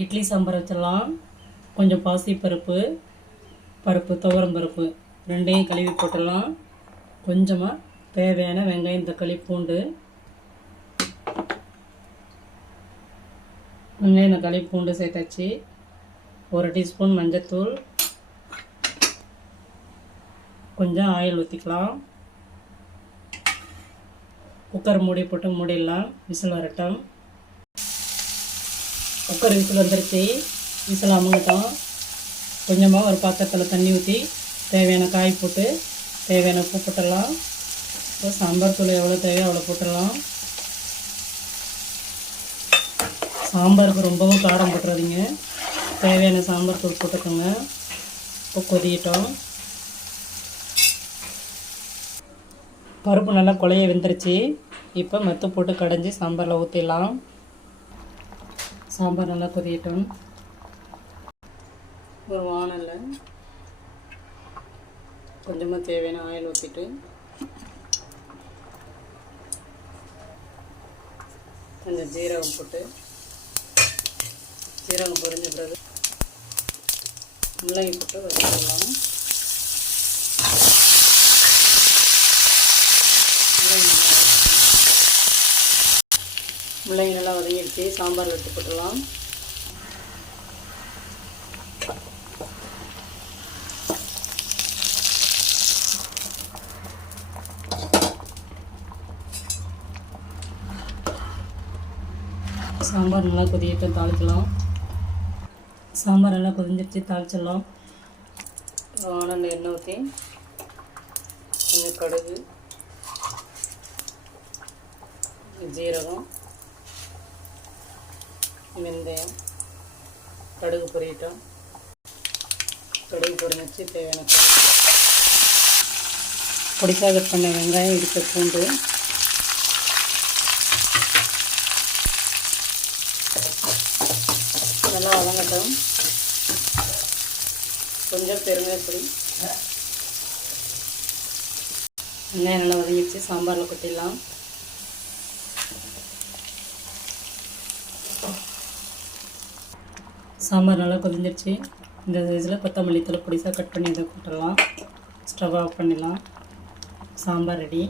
இட்லி சாம்பார் வச்சிடலாம். கொஞ்சம் பாசிப்பருப்பு, துவரம் பருப்பு ரெண்டையும் கழுவி போட்டுடலாம். கொஞ்சமாக தேவையான வெங்காயம், தக்காளி, பூண்டு. வெங்காயம், தக்காளி, பூண்டு சேர்த்தாச்சு. 1 டீஸ்பூன் மஞ்சத்தூள். கொஞ்சம் ஆயில் ஊற்றிக்கலாம். குக்கர் மூடி போட்டு மூடிடலாம். விசில் வரட்டும். குக்கர் விசில் வந்துருச்சு. விசில் அமுங்கட்டும். கொஞ்சமாக ஒரு பாத்திரத்தில் தண்ணி ஊற்றி தேவையான காய் போட்டு தேவையான உப்பு போட்டுடலாம். இப்போ சாம்பார் தூள் எவ்வளோ தேவையோ அவ்வளோ போட்டுடலாம். சாம்பாருக்கு ரொம்பவும் காரம் போட்டுறாதீங்க. தேவையான சாம்பார் தூள் போட்டுக்கோங்க. இப்போ கொதிக்கிட்டோம். பருப்பு நல்லா குழைய வெந்துருச்சு. இப்போ மெத்து போட்டு கடைஞ்சி சாம்பாரில் ஊற்றிடலாம். சாம்பார் நல்லா கொதிக்கட்டும். ஒரு வானலில் கொஞ்சமாக தேவையான ஆயில் ஊற்றிட்டு கொஞ்சம் ஜீரகம் போட்டு, ஜீரகம் பொரிஞ்ச பிறகு முள்ளங்கி போட்டு வதக்கிடலாம். முள்ளங்கி நல்லா வதங்கிடுச்சு. சாம்பார் எடுத்து போட்டுடலாம். சாம்பார் நல்லா கொதிக்கிட்டு தாளிக்கலாம். சாம்பார் நல்லா கொதிஞ்சிடுச்சு, தாளிச்சிடலாம். வானலில் எண்ணெய் ஊற்றி கொஞ்சம் கடுகு, ஜீரகம், வெந்தயம், கடுகு பொரியட்டும். கடுகு பொரிஞ்சிச்சு. தேவையான பொடிசாக கட் பண்ண வெங்காயம், இடித்த பூண்டு, நல்லா வதங்கட்டும். கொஞ்சம் பெருங்காயப்பொடி. வெங்காயம் நல்லா வதங்கிடுச்சு. சாம்பாரில் கொட்டிடலாம். சாம்பார் நல்லா கொதிஞ்சிருச்சு. இந்த சைஸில் கொத்தமல்லி தழை பொடிசாக கட் பண்ணி இதை போட்டுடலாம். ஸ்டவ் ஆஃப் பண்ணிடலாம். சாம்பார் ரெடி.